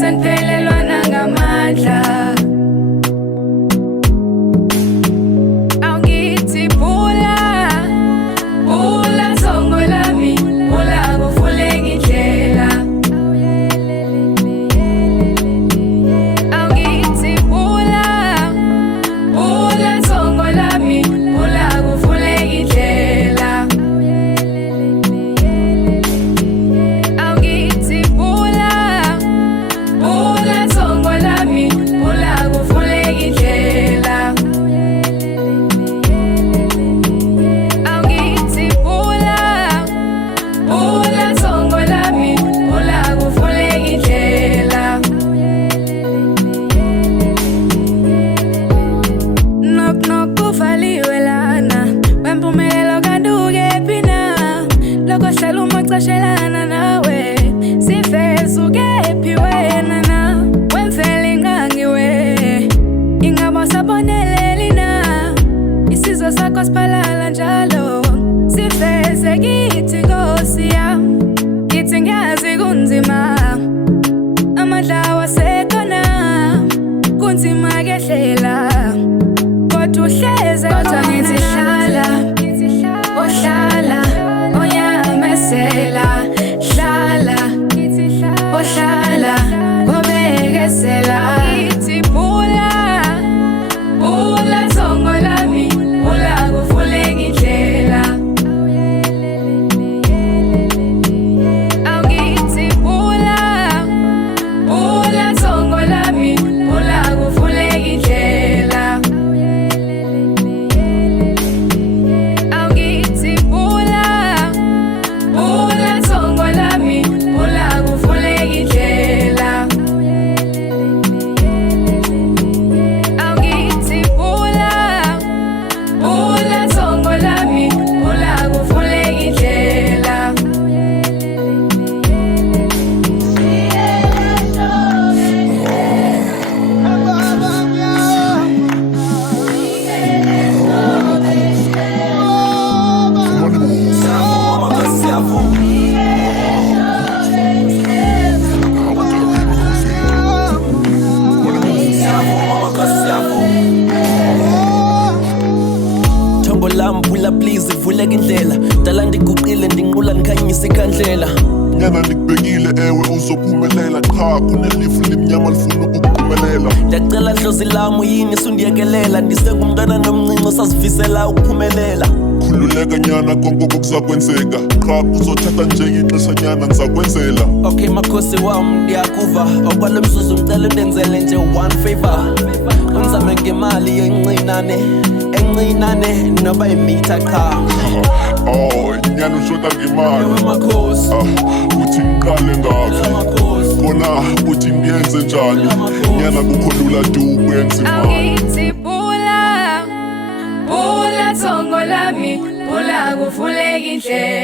seniphelelwa nangamandla. Awungithi phula, phula thongo lami, phula kuvuleka indlela. Awungithi phula, phula thongo lami, phula kuvuleka indlela. Awungithi phula, phula thongo lami, phula kuvuleka indlela. Awungithi phula, phula thongo lami, phula kuvuleka indlela. Knock knock kuvaliwe lana, wempumelelo kanti ukephi na? Lokho hlala umacashelana nawe, siveze ukephi wena na? Wemfela ingangiwe, ingaba saboneleli na? Isizwe sakho siphalala njalo, siveze kithi Nkosi yami. Kithi ngiyazi kunzima, amandla awasekho na, kunzima kuyehlela, kodwa uhleze kodwa ngithi hlala, ohlala, onyamezela, hlala, ohlala, obekezela. Ngithi phula, phula thongo lami, phula kuvuleka indlela. Awungithi phula, phula thongo lami, phula kuvuleka indlela. Awungithi phula, phula thongo lami, phula kuvuleka indlela. Awungithi phula, phula thongo lami, phula kuvuleka indlela. Thongo lami phula please ivuleka indlela. Dala ndiguqile ndinqula ndikhanyisa ikhandlela. Nyana ndikubekile ewe uzophumelela, qha kunelifu limnyama lifuna ukuphumelela. Ndiyacela dlozi lami yini sundiyekelela, ndisengumntwana nomncinci osazifisela ukuphumelela. Khululeka nyana konke kuzakwenzeka, qha kuzothatha nje ixesha nyana ndizakwenzela. Okay makhosi wami ndiyakuva, okwalo mzuzu ngicela undenzele nje one favor. Ungizame ngemali encinane, encinane noba imitha qha. Oh nyana ushoda ngemali, Makhosi, uthi ngiqale ngaphi, makhosi, khona uthi ndiyenze njani? Nyana kukho lula tu kwenza imali. Awungithi phula, phula thongo lami, phula kuvuleka indlela.